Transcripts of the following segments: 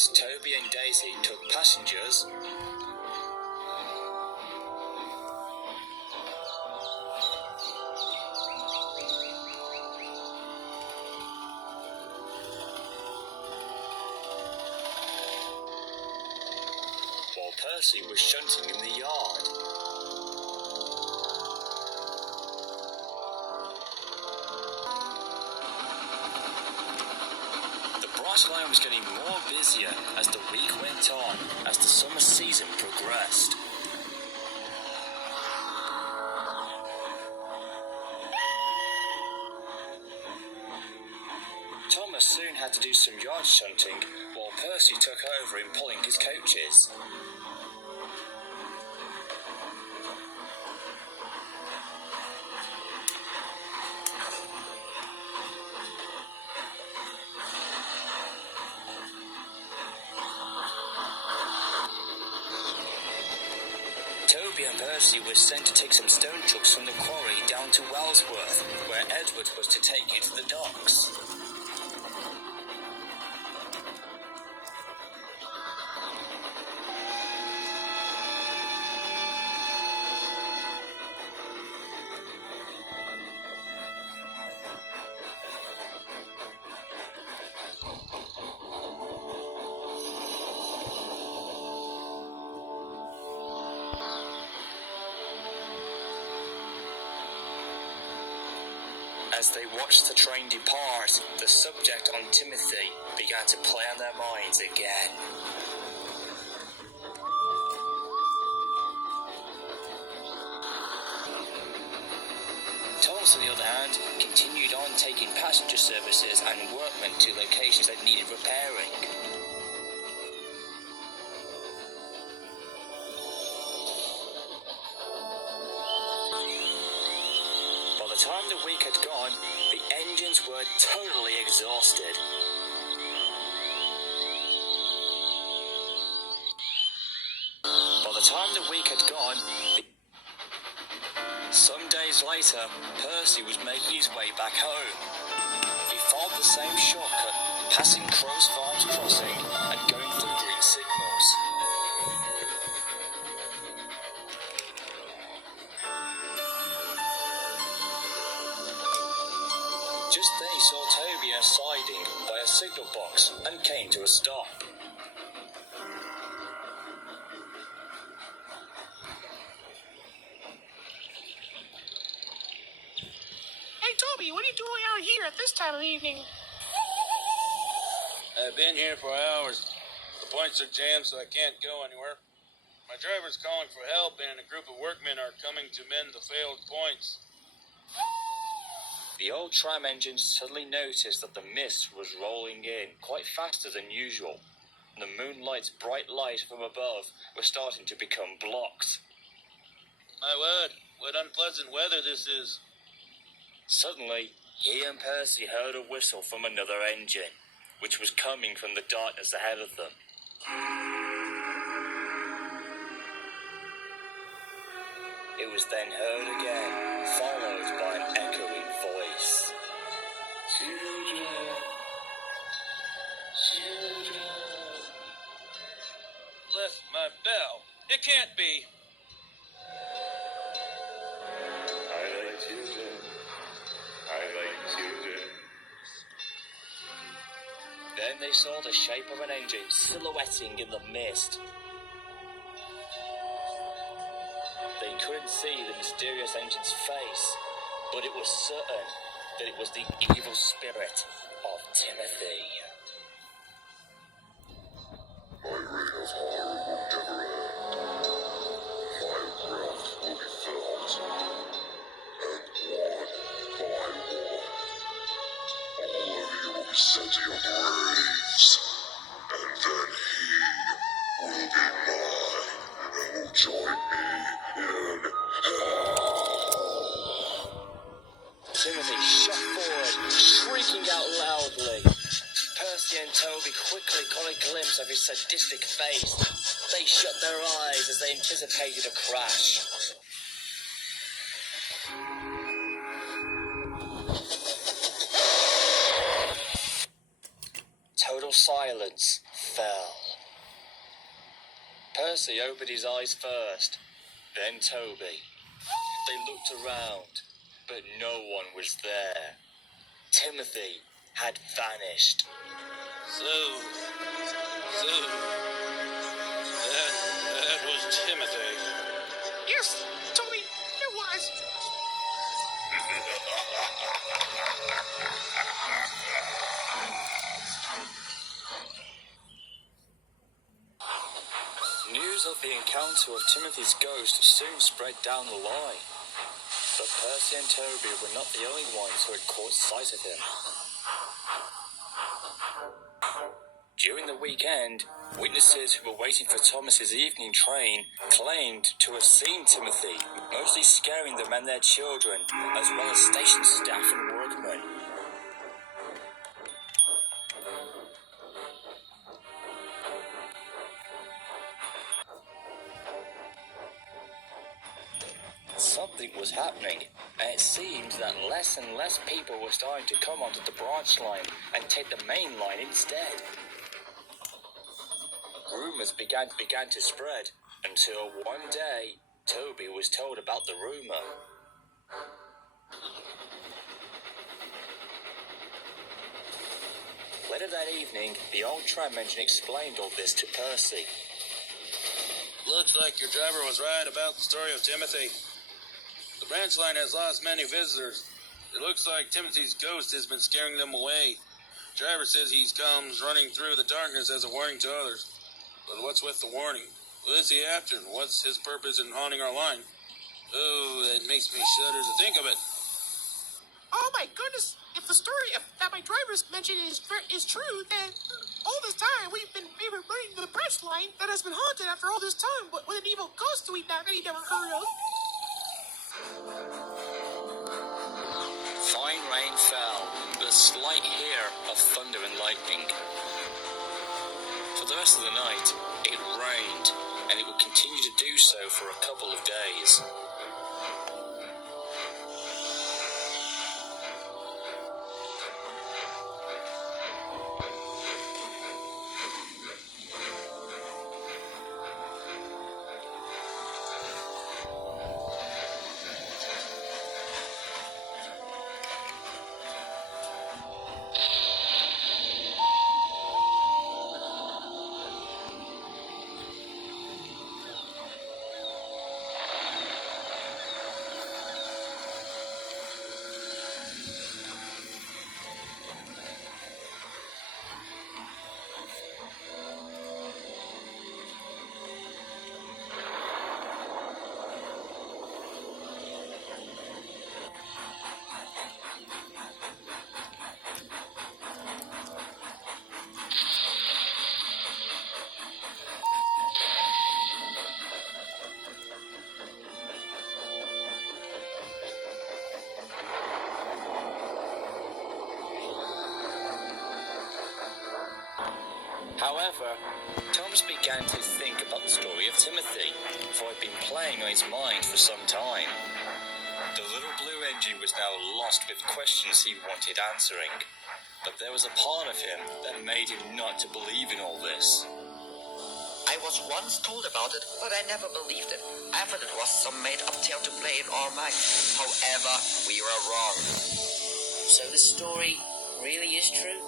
as Toby and Daisy took passengers, while Percy was shunting in the yard. The line was getting more busier as the week went on, as the summer season progressed. Thomas soon had to do some yard shunting, while Percy took over in pulling his coaches. Toby and Percy were sent to take some stone trucks from the quarry down to Wellsworth, where Edward was to take it to the docks. As they watched the train depart, the subject on Timothy began to play on their minds again. Thomas, on the other hand, continued on taking passenger services and workmen to locations that needed repairing. By the time the week had gone, the engines were totally exhausted. Some days later, Percy was making his way back home. He followed the same shortcut, passing Crow's Farms crossing and going through green signals. Just then he saw Toby in a siding by a signal box and came to a stop. Hey Toby, what are you doing out here at this time of the evening? I've been here for hours. The points are jammed, so I can't go anywhere. My driver's calling for help, and a group of workmen are coming to mend the failed points. The old tram engine suddenly noticed that the mist was rolling in quite faster than usual. The moonlight's bright light from above was starting to become blocked. My word, what unpleasant weather this is. Suddenly, he and Percy heard a whistle from another engine, which was coming from the darkness ahead of them. It was then heard again, followed by an echoing voice. Children, children. Bless my bell. It can't be. I like children. I like children. Then they saw the shape of an engine silhouetting in the mist. They couldn't see the mysterious engine's face, but it was certain that it was the evil spirit of Timothy. My reign of horror will never end. My wrath will be felt. And one by one, all of you will be sent to your graves. And then he will be mine and will join me in hell. Timothy shot forward, shrieking out loudly. Percy and Toby quickly caught a glimpse of his sadistic face. They shut their eyes as they anticipated a crash. Total silence fell. Percy opened his eyes first, then Toby. They looked around, but no one was there. Timothy had vanished. That was Timothy. Yes, Toby, it was. News of the encounter of Timothy's ghost soon spread down the line. But Percy and Toby were not the only ones who had caught sight of him. During the weekend, witnesses who were waiting for Thomas's evening train claimed to have seen Timothy, mostly scaring them and their children, as well as station staff and workmen. Something was happening, and it seemed that less and less people were starting to come onto the branch line and take the main line instead. Rumours began to spread, until one day, Toby was told about the rumour. Later that evening, the old tram engine explained all this to Percy. Looks like your driver was right about the story of Timothy. The branch line has lost many visitors. It looks like Timothy's ghost has been scaring them away. Driver says he comes running through the darkness as a warning to others. But what's with the warning? What is he after, and what's his purpose in haunting our line? Oh, that makes me shudder to think of it. Oh my goodness! If the story that my driver's mentioned is true, then all this time we've been running the branch line that has been haunted after all this time, but with an evil ghost we've never heard of. Fine rain fell, with a slight hear of thunder and lightning. For the rest of the night, it rained, and it would continue to do so for a couple of days. However, Thomas began to think about the story of Timothy, for it had been playing on his mind for some time. The little blue engine was now lost with questions he wanted answering, but there was a part of him that made him not to believe in all this. I was once told about it, but I never believed it. I thought it was some made-up tale to play in our minds. However, we were wrong. So the story really is true?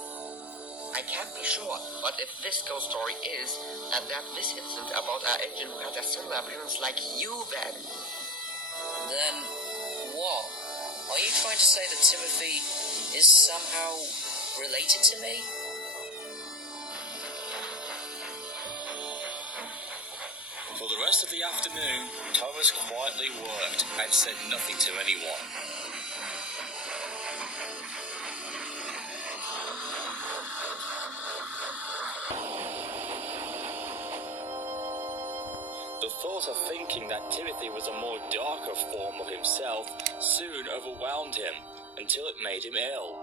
I can't be sure, but if this ghost story is, and that this incident about our engine who had a similar appearance like you then. Then what? Are you trying to say that Timothy is somehow related to me? For the rest of the afternoon, Thomas quietly worked and said nothing to anyone. The thought of thinking that Timothy was a more darker form of himself soon overwhelmed him, until it made him ill.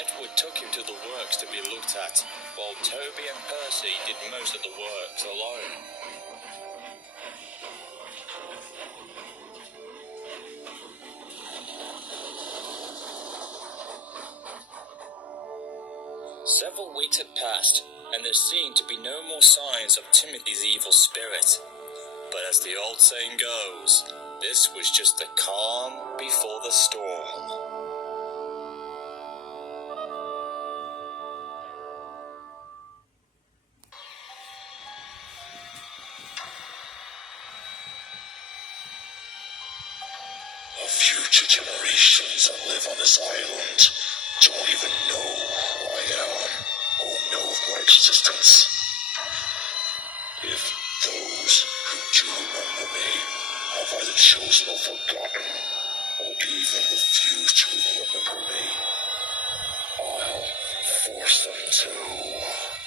Edward took him to the works to be looked at, while Toby and Percy did most of the works alone. Several weeks had passed, and there seemed to be no more signs of Timothy's evil spirit. But as the old saying goes, this was just the calm before the storm. Future generations that live on this island don't even know who I am or know of my existence. If those who do remember me have either chosen or forgotten, or even refused to even remember me, I'll force them to.